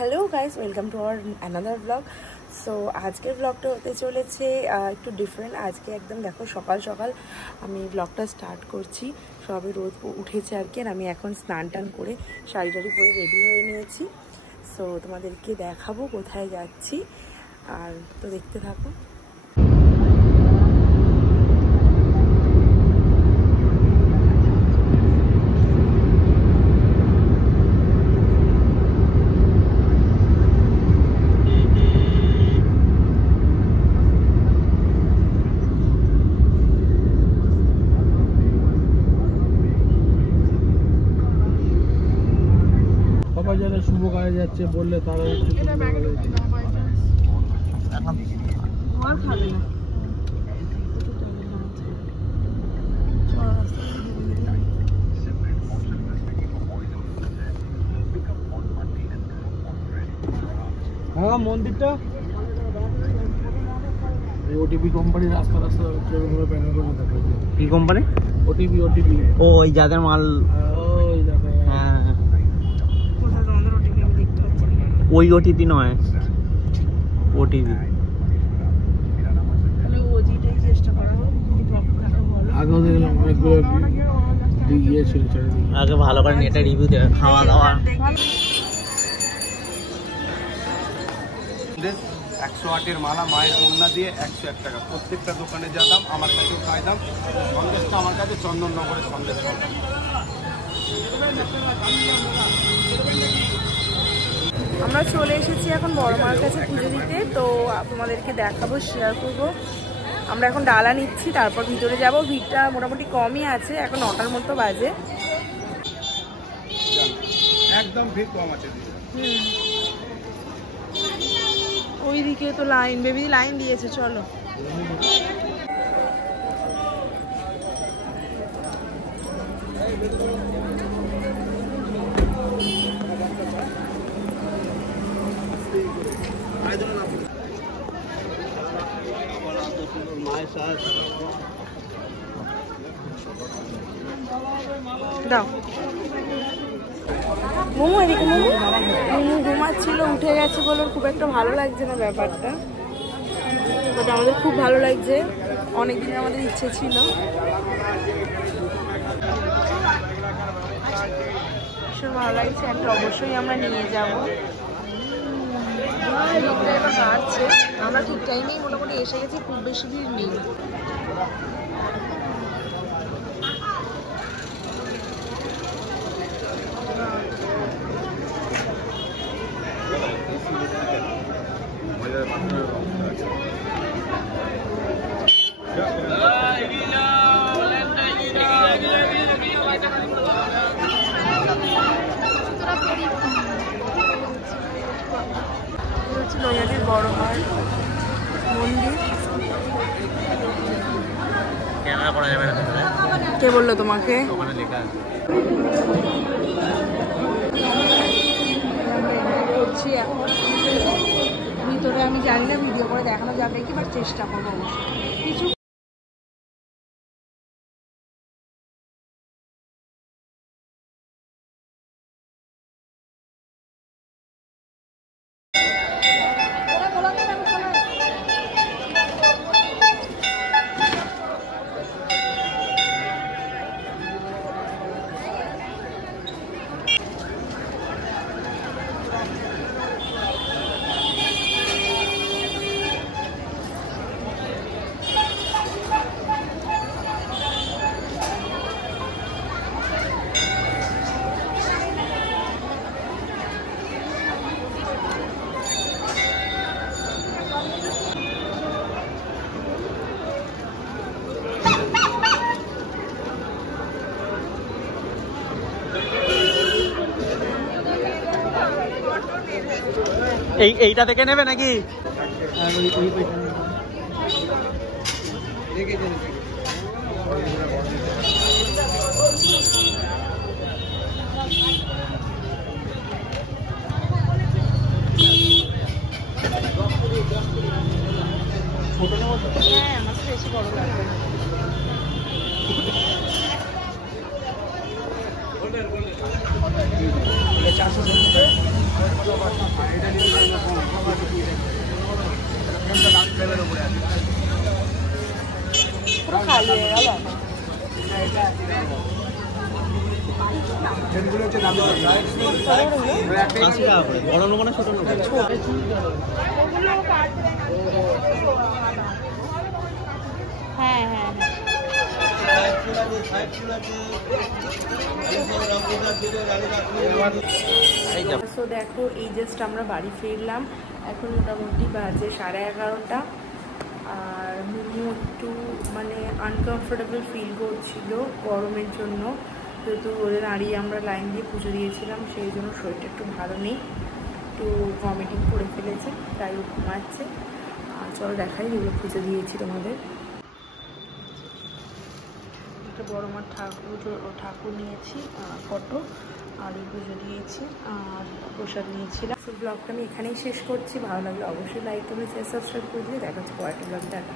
Hello guys, welcome to our another blog. So আজকের ব্লগটা হতে চলেছে একটু ডিফারেন্ট। আজকে একদম দেখো সকাল সকাল আমি ব্লগটা স্টার্ট করছি। সবে রোদ উঠেছে আর কি। আর আমি এখন স্নান টান করে শাড়ি টাড়ি পরে রেডি হয়ে নিয়েছি। সো তোমাদেরকে দেখাবো কোথায় যাচ্ছি, আর তো দেখতে থাকো। যারা শুভ কাজে যাচ্ছে বললে তারা মন্দিরটা ওটিপি কোম্পানির রাস্তা রাস্তা ব্যানার করে দেখা যায়। কি কোম্পানি? ওটিপি ও ওই যাদের মাল ওই দেখো। হ্যাঁ ওই ওটিপি নয়, ওটিপি আগে ভালো করে নেটে রিভিউ দেবে, খাওয়া দাওয়া 108-এর মালা মায়ের কন্যা দিয়ে 101 টাকা। প্রত্যেকটা দোকানে যা দাম আমার কাছেও খাই দাম। সন্দেশটা আমার কাছে চন্দননগরের সন্দেশ। আমরা চলে এসেছি এখন বড় মার কাছে পুজো দিতে। তো তোমাদেরকে দেখাবো, শেয়ার করবো। আমরা এখন ডালা নিচ্ছি, তারপর ভিতরে যাব। ভিড়টা মোটামুটি কমই আছে, এখন 9টার মতো বাজে। একদম ভিড় কম আছে। ওইদিকে তো লাইন, বেবি লাইন দিয়েছে, চলো। দাও মোমো, এদিকে মোমো। মোমো ঘুমাচ্ছিল, উঠে গেছে বলে খুব একটা ভালো লাগছে না ব্যাপারটা, বাট আমাদের খুব ভালো লাগছে। অনেকদিন আমাদের ইচ্ছে ছিল। ভীষণ ভালো লাগছে, একটা অবশ্যই আমরা নিয়ে যাবো। এবার কাটছে, আমরা ঠিক টাইমেই মোটামুটি এসে গেছি, খুব বেশি ভিড় নেই। নৈহাটির বড় মার মন্দির। ক্যামেরা করা যাবে না? কে বললো তোমাকে? ওখানে লেখা আছে। করছি এখন ভিতরে, আমি জানি না ভিডিও করে দেখানো যাবে কি, বাট চেষ্টা করবো অবশ্যই। কিছু এইটা থেকে নেবে নাকি? ছোট নেব? হ্যাঁ, আমার বেশি বড় লাগবে। এটা 470 পুরো খালি হয়ে গেল। বড় নেবো না ছোট নেবো? হ্যাঁ হ্যাঁ সো দেখো এই জাস্ট আমরা বাড়ি ফিরলাম, এখন মোটামুটি বাজে 11:30। আর মিনিও একটু মানে আনকমফোর্টেবল ফিল করছিল গরমের জন্য, যেহেতু ওদের দাঁড়িয়ে আমরা লাইন দিয়ে পুজো দিয়েছিলাম, সেই জন্য শরীরটা একটু ভালো নেই, একটু ভমিটিং করে ফেলেছে, তাই ও ঘুমাচ্ছে। আর চলো দেখাই যেগুলো পুজো দিয়েছি তোমাদের। একটা বড় মার ঠাকুর নিয়েছি, ফটো, আর এই পুজো দিয়েছি, আর প্রসাদ নিয়েছিলাম। তো ব্লগটা আমি এখানেই শেষ করছি। ভালো লাগলে অবশ্যই লাইক করবে, শেয়ার সাবস্ক্রাইব করে দিয়ে দেখা হচ্ছে পরের ব্লগ। দেখা।